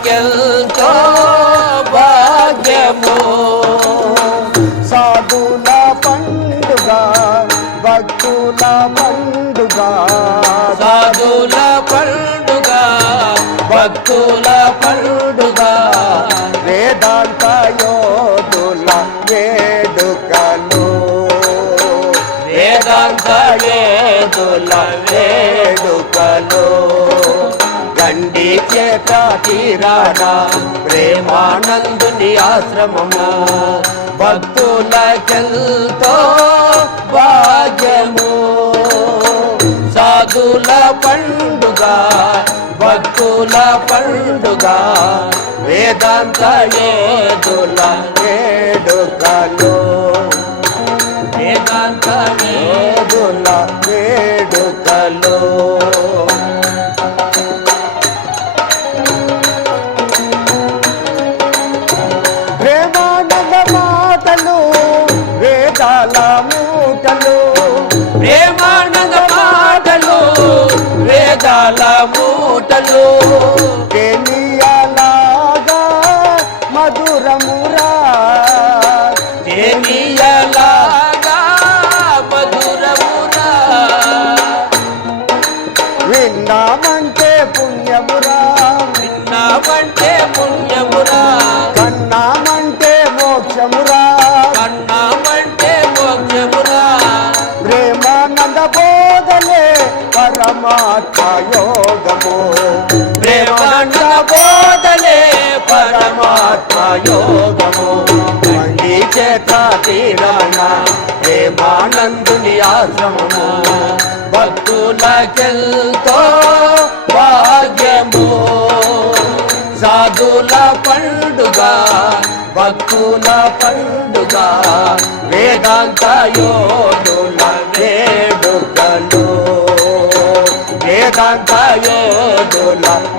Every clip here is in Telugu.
భక్తులకెంతో భాగ్యము. సాధుల పండుగ భక్తుల పండుగ. సాధుల పండుగ భక్తుల పండుగ. వేదాంత యోధుల వేడుకలు. వేదాంత వేదుల వేడుకలు. గండి చేత తీరారా ప్రేమానందుని ఆశ్రమము. భక్తులకెంతో భాగ్యము. సాధుల పండుగ భక్తుల పండుగ వేదాంత ఏదుల ఏడుగలో మూటలు. తేనియలాగా మధురమురా. తేనియలాగా మధురమురా. విన్నామంటే పుణ్యమురా. విన్నామంటే పుణ్యమురా. కన్నామంటే మోక్షమురా. కన్నామంటే మోక్షమురా. ప్రేమానంద బోధలే పరమాత్మ యోగము ప్రేమానంద బోధనే పరమాత్మ యోగము. మండి చేత తీరాన ప్రేమానందుని ఆశ్రమము. భక్తులకెల్తో భాగ్యము. సాధుల పండుగ భక్తుల పండుగ వేదాంత యోగ యోధుల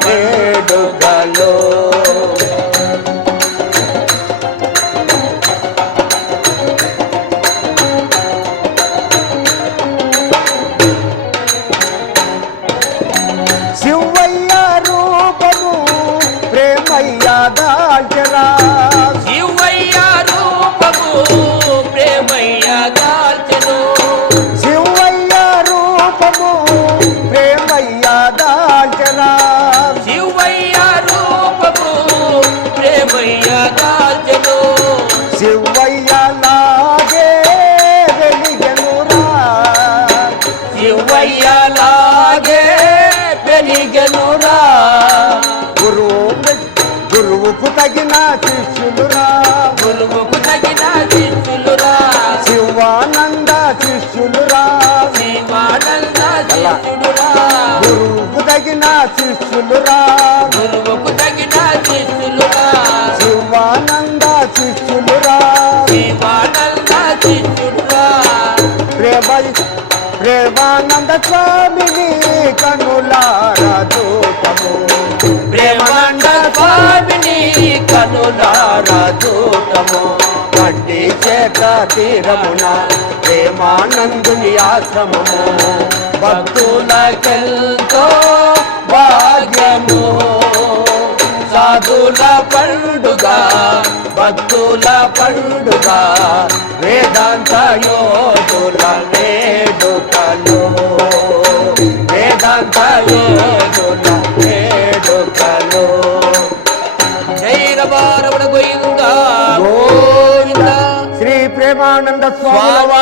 తగిన శిష్యులురా. గురువుకు తగిన శిష్యులురా. శివానంద శిష్యులురా. శివానంద శిష్యుడురా. గురువుకు తగిన శిష్యులురా. గురువుకు తగిన శిష్యులురా. శివానంద శిష్యులురా. శివానంద శిష్యుడురా. ప్రేమ ప్రేమానంద స్వామిని కనులారా చూపము ప్రేమానంద స్వామిని కనులారా చూడము వడ్డీ చేత తీరమున ప్రేమానందుని ఆశ్రమము. భక్తులకెల్తో భాగ్యము. సాధుల పండుగ భక్తుల పండుగ వేదాంత యోధుల സ്വാമികളുടെ